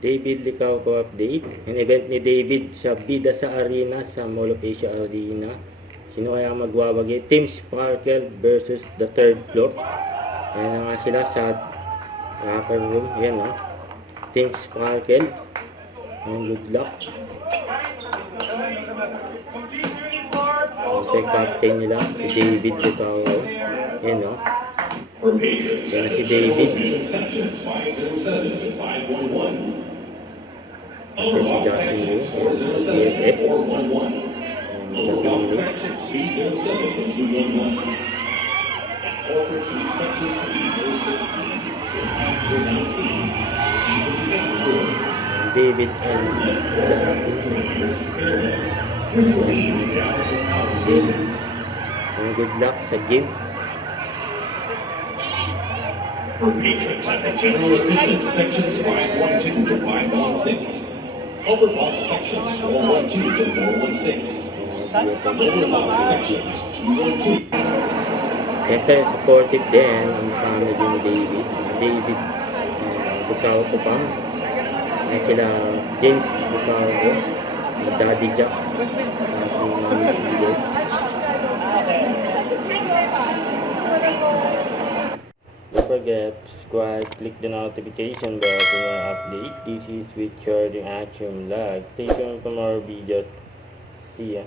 David Licauco update. An event ni David sa Bida sa Arena sa Mall of Asia Arena. Sino kaya magwawagi? Team Sparkle versus the third floor. Ayan nga sila sa locker room. Ayan o. Team Sparkle. Ayan, good luck. Ito captain nila, si David Licauco. Ayan o. Ayan na si David. Ito si Justin Yu, BFF. David and good luck sa game. Sections 512 to 516. Overbox sections 412 to 416. Overbox sections 212. Siyempre, supported din ang family ni David. David Licauco pa. Ay sila James Licauco, Daddy Jack, si Mami Pilo. Don't forget to subscribe, click the notification bell for more update. This is with Charging Action Vlog. Stay tuned for more videos. See ya.